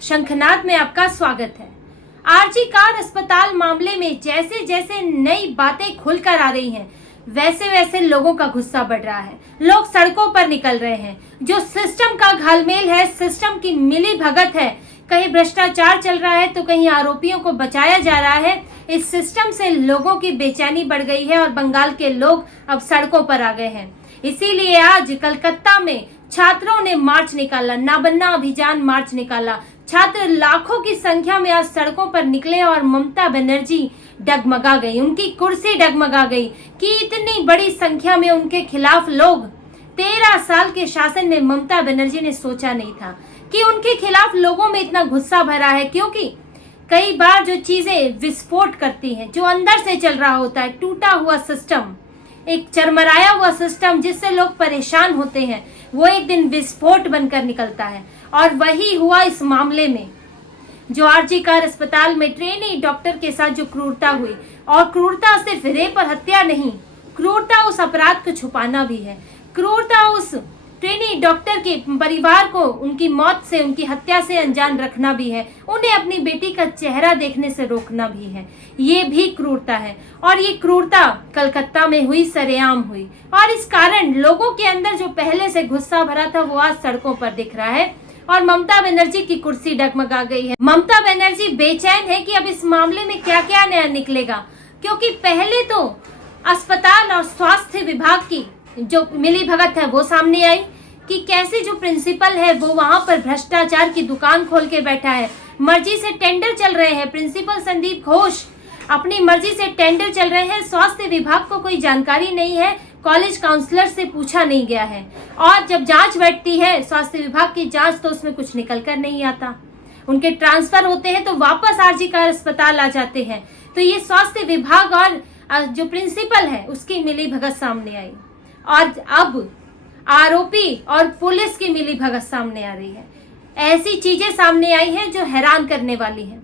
शंखनाद में आपका स्वागत है। आरजी कार अस्पताल मामले में जैसे जैसे नई बातें खुलकर आ रही हैं, वैसे वैसे लोगों का गुस्सा बढ़ रहा है। लोग सड़कों पर निकल रहे हैं। जो सिस्टम का घालमेल है, सिस्टम की मिली भगत है, कहीं भ्रष्टाचार चल रहा है तो कहीं आरोपियों को बचाया जा रहा है। इस सिस्टम से लोगों की बेचैनी बढ़ गई है और बंगाल के लोग अब सड़कों पर आ गए हैं। इसीलिए आज कलकत्ता में छात्रों ने मार्च निकाला, ना बनना अभियान मार्च निकाला। छात्र लाखों की संख्या में आज सड़कों पर निकले और ममता बनर्जी डगमगा गई, उनकी कुर्सी डगमगा गई कि इतनी बड़ी संख्या में उनके खिलाफ लोग। 13 साल के शासन में ममता बनर्जी ने सोचा नहीं था कि उनके खिलाफ लोगों में इतना गुस्सा भरा है, क्योंकि कई बार जो चीजें विस्फोट करती हैं, जो अंदर से चल रहा होता है, टूटा हुआ सिस्टम, एक चरमराया हुआ सिस्टम जिससे लोग परेशान होते हैं, वो एक दिन विस्फोट बनकर निकलता है। और वही हुआ इस मामले में। जो आरजी कार अस्पताल में ट्रेनी डॉक्टर के साथ जो क्रूरता हुई, और क्रूरता सिर्फ रेप और हत्या नहीं, क्रूरता उस अपराध को छुपाना भी है। क्रूरता उस ट्रेनी डॉक्टर के परिवार को उनकी मौत से, उनकी हत्या से अनजान रखना भी है। उन्हें अपनी बेटी का चेहरा देखने से रोकना भी है। ये भी क्रूरता है और ये क्रूरता कलकत्ता में हुई, सरेआम हुई। और इस कारण लोगों के अंदर जो पहले से गुस्सा भरा था वो आज सड़कों पर दिख रहा है और ममता बनर्जी की कुर्सी डगमगा गई है। ममता बनर्जी बेचैन है कि अब इस मामले में क्या क्या नया निकलेगा, क्योंकि पहले तो अस्पताल और स्वास्थ्य विभाग की जो मिली भगत है वो सामने आई कि कैसे जो प्रिंसिपल है वो वहां पर भ्रष्टाचार की दुकान खोल के बैठा है। मर्जी से टेंडर चल रहे हैं, प्रिंसिपल संदीप घोष अपनी मर्जी से टेंडर चल रहे हैं। स्वास्थ्य विभाग को कोई जानकारी नहीं है, कॉलेज काउंसलर से पूछा नहीं गया है, और जब जांच बैठती है स्वास्थ्य विभाग की जांच तो उसमें कुछ निकल कर नहीं आता। उनके ट्रांसफर होते हैं तो वापस आरजी कार अस्पताल आ जाते हैं। तो ये स्वास्थ्य विभाग और जो प्रिंसिपल है उसकी मिली भगत सामने आई, और अब आरोपी और पुलिस की मिली भगत सामने आ रही है। ऐसी चीजें सामने आई हैं जो हैरान करने वाली हैं,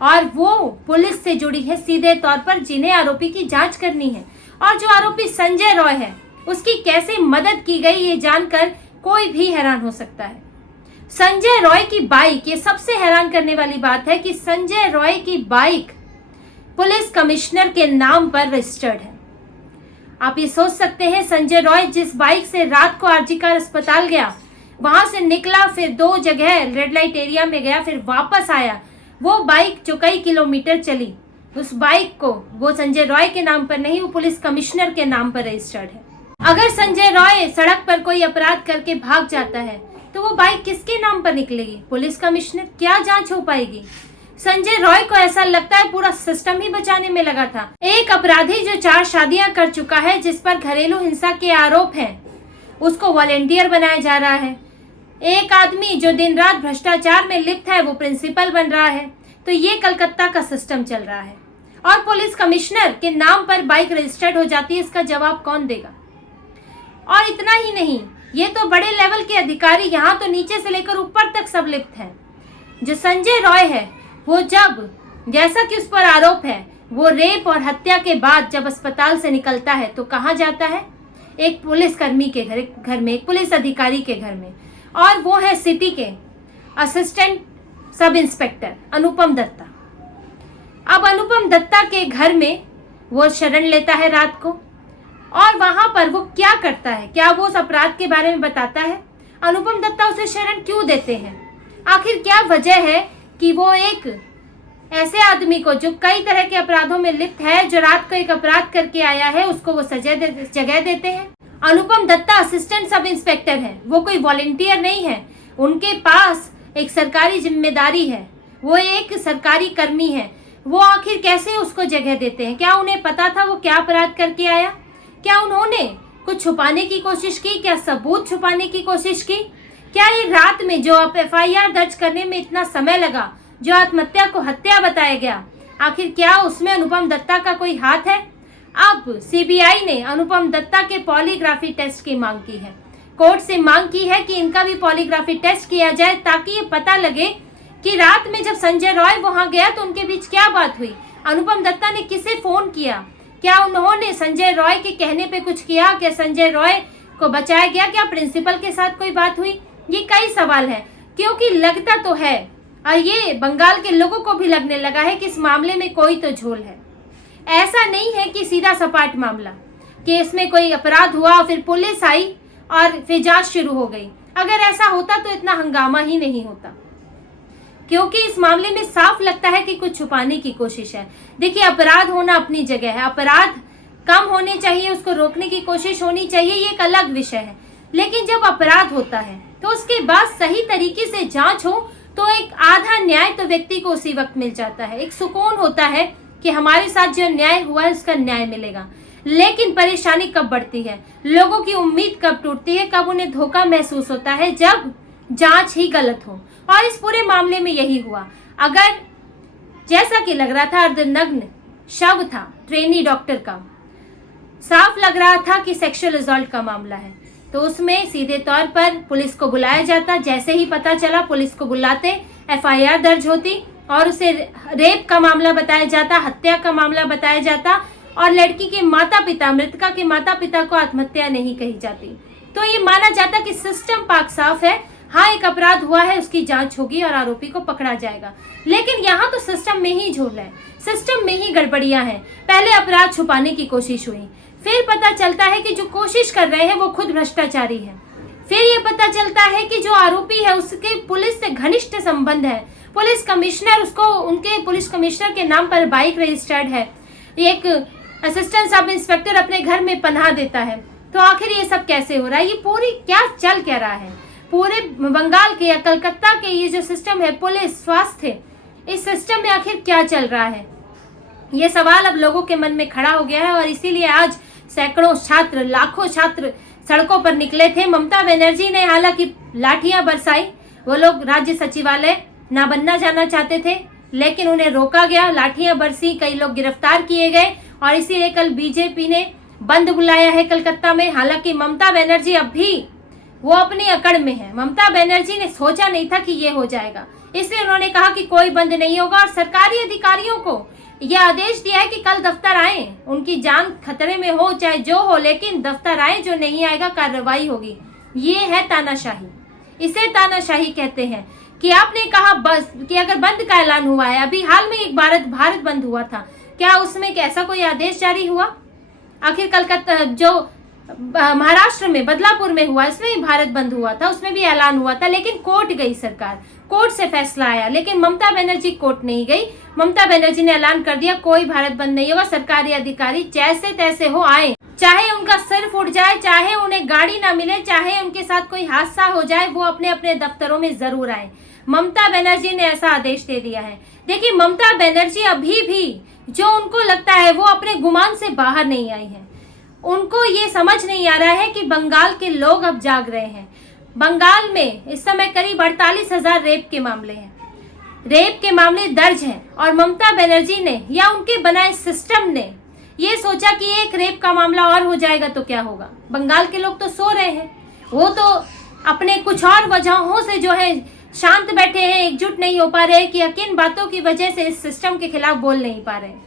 और वो पुलिस से जुड़ी है सीधे तौर पर, जिन्हें आरोपी की जांच करनी है। और जो आरोपी संजय रॉय है उसकी कैसे मदद की गई ये जानकर कोई भी हैरान हो सकता है। संजय रॉय की बाइक, ये सबसे हैरान करने वाली बात है कि संजय रॉय की बाइक पुलिस कमिश्नर के नाम पर रजिस्टर्ड है। आप ये सोच सकते हैं, संजय रॉय जिस बाइक से रात को आरजी कार अस्पताल गया, वहां से निकला, फिर 2 जगह रेड लाइट एरिया में गया, फिर वापस आया, वो बाइक जो कई किलोमीटर चली, उस बाइक को वो संजय रॉय के नाम पर नहीं, वो पुलिस कमिश्नर के नाम पर रजिस्टर्ड है। अगर संजय रॉय सड़क पर कोई अपराध करके भाग जाता है तो वो बाइक किसके नाम पर निकलेगी? Police commissioner. क्या जांच हो पाएगी? संजय रॉय को ऐसा लगता है पूरा सिस्टम ही बचाने में लगा था। एक अपराधी जो 4 शादियां कर चुका है, जिस पर घरेलू हिंसा के आरोप हैं, उसको वॉलेंटियर बनाया जा रहा है। एक आदमी जो दिन रात भ्रष्टाचार में लिप्त है वो प्रिंसिपल बन रहा है। तो ये कलकत्ता का सिस्टम चल रहा है, और पुलिस कमिश्नर के नाम पर बाइक रजिस्टर्ड हो जाती है। इसका जवाब कौन देगा? और इतना ही नहीं, ये तो बड़े लेवल के अधिकारी, यहाँ तो नीचे से लेकर ऊपर तक सब लिप्त हैं। जो संजय रॉय है वो जब, जैसा कि उस पर आरोप है, वो रेप और हत्या के बाद जब अस्पताल से निकलता है तो कहाँ जाता है? एक पुलिसकर्मी के घर में, एक पुलिस अधिकारी के घर में, और वो है सिटी के असिस्टेंट सब इंस्पेक्टर अनुपम दत्ता। अब अनुपम दत्ता के घर में वो शरण लेता है रात को, और वहां पर वो क्या करता है? क्या वो उस अपराध के बारे में बताता है? अनुपम दत्ता उसे शरण क्यों देते हैं? आखिर क्या वजह है कि वो एक ऐसे आदमी को जो कई तरह के अपराधों में लिप्त है, जो रात को एक अपराध करके आया है, उसको वो जगह देते हैं? अनुपम दत्ता असिस्टेंट सब इंस्पेक्टर है, वो कोई वॉलेंटियर नहीं है। उनके पास एक सरकारी जिम्मेदारी है, वो एक सरकारी कर्मी है। वो आखिर कैसे उसको जगह देते हैं? क्या उन्हें पता था वो क्या अपराध करके आया? क्या उन्होंने कुछ छुपाने की कोशिश की? क्या सबूत छुपाने की कोशिश की? क्या ये रात में जो FIR दर्ज करने में इतना समय लगा, जो आत्महत्या को हत्या बताया गया, आखिर क्या उसमें अनुपम दत्ता का कोई हाथ है? अब CBI ने अनुपम दत्ता के पॉलीग्राफी टेस्ट की मांग की है। कोर्ट से मांग की है कि इनका भी पॉलीग्राफी टेस्ट किया जाए, ताकि ये पता लगे कि रात में जब संजय रॉय वहां गया तो उनके बीच क्या बात हुई। अनुपम दत्ता ने किसे फोन किया? क्या उन्होंने संजय रॉय के कहने पे कुछ किया? क्या संजय रॉय को बचाया गया? क्या प्रिंसिपल के साथ कोई बात हुई? ये कई सवाल हैं, क्योंकि लगता तो है और ये बंगाल के लोगों को भी लगने लगा है कि इस मामले में कोई तो झोल है। ऐसा नहीं है कि सीधा सपाट मामला कि इसमें कोई अपराध हुआ और फिर पुलिस आई और फिर जांच शुरू हो गई। अगर ऐसा होता तो इतना हंगामा ही नहीं होता, क्योंकि इस मामले में साफ लगता है कि कुछ छुपाने की कोशिश है। देखिए, अपराध होना अपनी जगह है, अपराध कम होने चाहिए, उसको रोकने की कोशिश होनी चाहिए, ये एक अलग विषय है। लेकिन जब अपराध होता है तो उसके बाद सही तरीके से जांच हो तो एक आधा न्याय तो व्यक्ति को उसी वक्त मिल जाता है। एक सुकून होता है कि हमारे साथ जो न्याय हुआ है उसका न्याय मिलेगा। लेकिन परेशानी कब बढ़ती है, लोगों की उम्मीद कब टूटती है, कब उन्हें धोखा महसूस होता है, जब जांच ही गलत हो। और इस पूरे मामले में यही हुआ। अगर जैसा कि लग रहा था अर्धनग्न शव था ट्रेनी डॉक्टर का, साफ लग रहा था कि सेक्सुअल असॉल्ट का मामला है, तो उसमें सीधे तौर पर पुलिस को बुलाया जाता। जैसे ही पता चला पुलिस को बुलाते, एफआईआर दर्ज होती और उसे रेप का मामला बताया जाता, हत्या का मामला बताया जाता और लड़की के माता पिता, मृतका के माता पिता को आत्महत्या नहीं कही जाती। तो ये माना जाता कि सिस्टम पाक साफ है, हाँ एक अपराध हुआ है, उसकी जांच होगी और आरोपी को पकड़ा जाएगा। लेकिन यहाँ तो सिस्टम में ही झोल है, सिस्टम में ही गड़बड़ियां हैं। पहले अपराध छुपाने की कोशिश हुई, फिर पता चलता है कि जो कोशिश कर रहे हैं वो खुद भ्रष्टाचारी है। फिर ये पता चलता है कि जो आरोपी है उसके पुलिस से घनिष्ठ संबंध है, पुलिस कमिश्नर उसको, उनके पुलिस कमिश्नर के नाम पर बाइक रजिस्टर्ड है, एक असिस्टेंट सब इंस्पेक्टर अपने घर में पनाह देता है। तो आखिर ये सब कैसे हो रहा है, ये पूरी क्या चल क्या रहा है पूरे बंगाल के या कलकत्ता के ये जो सिस्टम है, पुलिस, स्वास्थ्य, इस सिस्टम में आखिर क्या चल रहा है, ये सवाल अब लोगों के मन में खड़ा हो गया है। और इसीलिए आज सैकड़ों छात्र, लाखों छात्र सड़कों पर निकले थे। ममता बनर्जी ने हालांकि लाठियां बरसाई, वो लोग राज्य सचिवालय ना बनना जाना चाहते थे लेकिन उन्हें रोका गया, लाठियां बरसी, कई लोग गिरफ्तार किए गए और इसीलिए कल बीजेपी ने बंद बुलाया है कलकत्ता में। हालांकि ममता बनर्जी अब भी वो अपनी अकड़ में है। ममता बनर्जी ने सोचा नहीं था कि ये हो जाएगा, इसलिए उन्होंने कहा कि कोई बंद नहीं होगा और सरकारी अधिकारियों को यह आदेश दिया है कि कल दफ्तर आए, उनकी जान खतरे में हो चाहे जो हो, लेकिन दफ्तर आए, जो नहीं आएगा कार्रवाई होगी। ये है तानाशाही, इसे तानाशाही कहते हैं। कि आपने कहा बस कि अगर बंद का ऐलान हुआ है, अभी हाल में एक भारत बंद हुआ था, क्या उसमें कैसा कोई आदेश जारी हुआ? आखिर कलकत्ता जो महाराष्ट्र में बदलापुर में हुआ, इसमें भी भारत बंद हुआ था, उसमें भी ऐलान हुआ था, लेकिन कोर्ट गई सरकार, कोर्ट से फैसला आया। लेकिन ममता बनर्जी कोर्ट नहीं गई, ममता बनर्जी ने ऐलान कर दिया कोई भारत बंद नहीं होगा, सरकारी अधिकारी जैसे तैसे हो आए, चाहे उनका सिर फूट जाए, चाहे उन्हें गाड़ी ना मिले, चाहे उनके साथ कोई हादसा हो जाए, वो अपने अपने दफ्तरों में जरूर आए। ममता बनर्जी ने ऐसा आदेश दे दिया है। देखिए, ममता बनर्जी अभी भी जो उनको लगता है वो अपने गुमान से बाहर नहीं आई है। उनको ये समझ नहीं आ रहा है कि बंगाल के लोग अब जाग रहे हैं। बंगाल में इस समय करीब 48,000 रेप के मामले हैं, रेप के मामले दर्ज हैं और ममता बनर्जी ने या उनके बनाए सिस्टम ने ये सोचा कि एक रेप का मामला और हो जाएगा तो क्या होगा। बंगाल के लोग तो सो रहे हैं, वो तो अपने कुछ और वजहों से जो है शांत बैठे हैं, एकजुट नहीं हो पा रहे कि किन बातों की वजह से इस सिस्टम के खिलाफ बोल नहीं पा रहे।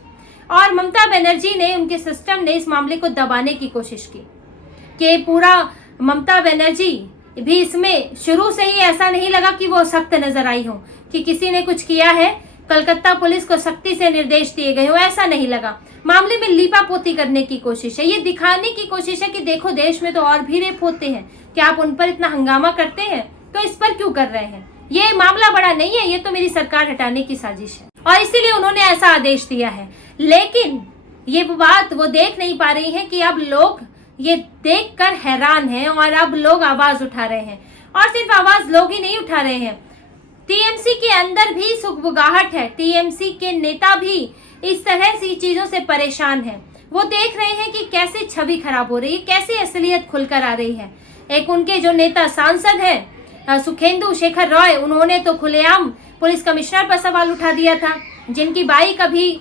और ममता बनर्जी ने, उनके सिस्टम ने इस मामले को दबाने की कोशिश की कि पूरा ममता बनर्जी भी इसमें शुरू से ही ऐसा नहीं लगा कि वो सख्त नजर आई हो कि किसी ने कुछ किया है, कलकत्ता पुलिस को सख्ती से निर्देश दिए गए हो, ऐसा नहीं लगा। मामले में लीपापोती करने की कोशिश है, ये दिखाने की कोशिश है कि देखो देश में तो और भी रेप होते हैं, क्या आप उन पर इतना हंगामा करते हैं तो इस पर क्यों कर रहे हैं, ये मामला बड़ा नहीं है, ये तो मेरी सरकार हटाने की साजिश है। और इसीलिए उन्होंने ऐसा आदेश दिया है। लेकिन ये बात वो देख नहीं पा रही है कि अब लोग ये देखकर हैरान हैं और अब लोग आवाज उठा रहे हैं। और सिर्फ आवाज लोग ही नहीं उठा रहे हैं, टीएमसी के अंदर भी सुगबुगाहट है, टीएमसी के नेता भी इस तरह की चीजों से परेशान हैं। वो देख रहे हैं कि कैसे छवि खराब हो रही है, कैसे असलियत खुलकर आ रही है। एक उनके जो नेता सांसद हैं सुखेंदु शेखर रॉय, उन्होंने तो खुलेआम पुलिस कमिश्नर पर सवाल उठा दिया था, जिनकी बाइक अभी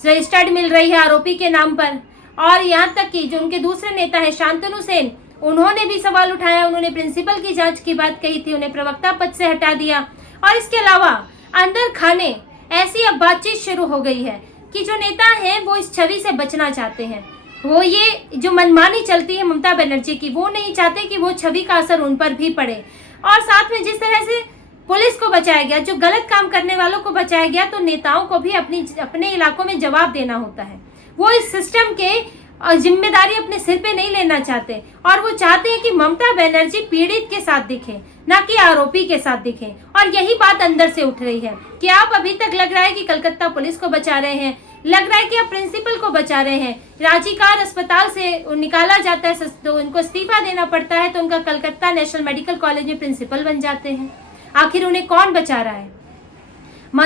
रजिस्टर्ड मिल रही है आरोपी के नाम पर। और यहाँ तक कि जो उनके दूसरे नेता है शांतनु सेन, उन्होंने भी सवाल उठाया, उन्होंने प्रिंसिपल की जांच की बात कही थी, उन्हें प्रवक्ता पद से हटा दिया। और इसके अलावा अंदर खाने ऐसी अब बातचीत शुरू हो गई है कि जो नेता हैं वो इस छवि से बचना चाहते हैं। वो ये जो मनमानी चलती है ममता बनर्जी की, वो नहीं चाहते कि वो छवि का असर उन पर भी पड़े। और साथ में जिस तरह से पुलिस को बचाया गया, जो गलत काम करने वालों को बचाया गया, तो नेताओं को भी अपने इलाकों में जवाब देना होता है। वो इस सिस्टम के जिम्मेदारी अपने सिर पे नहीं लेना चाहते और वो चाहते हैं कि ममता बनर्जी पीड़ित के साथ दिखे, ना कि आरोपी के साथ दिखे। और यही बात अंदर से उठ रही है कि आप अभी तक लग रहा है कि कलकत्ता पुलिस को बचा रहे हैं, लग रहा है कि आप प्रिंसिपल को बचा रहे हैं। रांची कार अस्पताल से निकाला जाता है तो उनको इस्तीफा देना पड़ता है, तो उनका कलकत्ता नेशनल मेडिकल कॉलेज में प्रिंसिपल बन जाते हैं। आखिर उन्हें कौन बचा रहा है?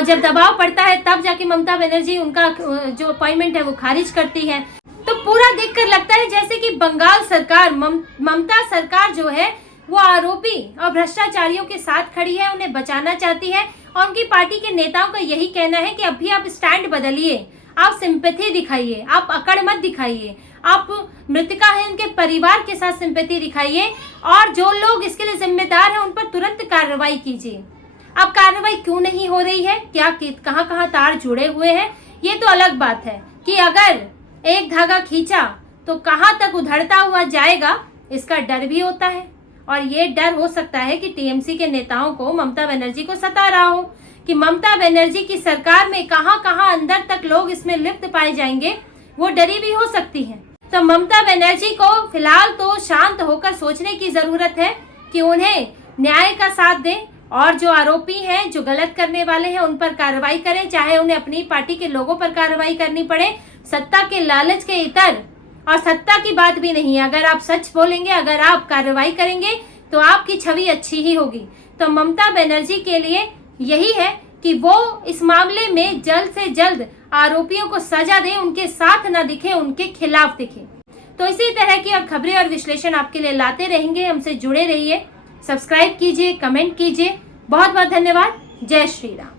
जब दबाव पड़ता है तब जाके ममता बनर्जी उनका जो अपॉइंटमेंट है वो खारिज करती है। तो पूरा देखकर लगता है जैसे कि बंगाल सरकार, ममता सरकार जो है वो आरोपी और भ्रष्टाचारियों के साथ खड़ी है, उन्हें बचाना चाहती है। और उनकी पार्टी के नेताओं का यही कहना है कि अभी आप स्टैंड बदलिए, आप सिंपैथी दिखाइए, आप अकड़ मत दिखाइए, आप मृतका है उनके परिवार के साथ सिंपैथी दिखाइए और जो लोग इसके लिए जिम्मेदार हैं उन पर तुरंत कार्रवाई कीजिए। अब कार्रवाई क्यों नहीं हो रही है, क्या कहाँ तार जुड़े हुए हैं, ये तो अलग बात है कि अगर एक धागा खींचा तो कहाँ तक उधड़ता हुआ जाएगा, इसका डर भी होता है। और ये डर हो सकता है कि टीएमसी के नेताओं को ममता बनर्जी को सता रहा हो कि ममता बनर्जी की सरकार में कहाँ अंदर तक लोग इसमें लिप्त पाए जाएंगे, वो डरी भी हो सकती है। तो ममता बनर्जी को फिलहाल तो शांत होकर सोचने की जरूरत है कि उन्हें न्याय का साथ दें और जो आरोपी हैं, जो गलत करने वाले हैं, उन पर कार्रवाई करें, चाहे उन्हें अपनी पार्टी के लोगों पर कार्रवाई करनी पड़े। सत्ता के लालच के इतर और सत्ता की बात भी नहीं है। अगर आप सच बोलेंगे, अगर आप कार्रवाई करेंगे तो आपकी छवि अच्छी ही होगी। तो ममता बनर्जी के लिए यही है कि वो इस मामले में जल्द से जल्द आरोपियों को सजा दें, उनके साथ ना दिखे, उनके खिलाफ दिखे। तो इसी तरह की और खबरें और विश्लेषण आपके लिए लाते रहेंगे। हमसे जुड़े रहिए, सब्सक्राइब कीजिए, कमेंट कीजिए। बहुत बहुत धन्यवाद। जय श्री राम।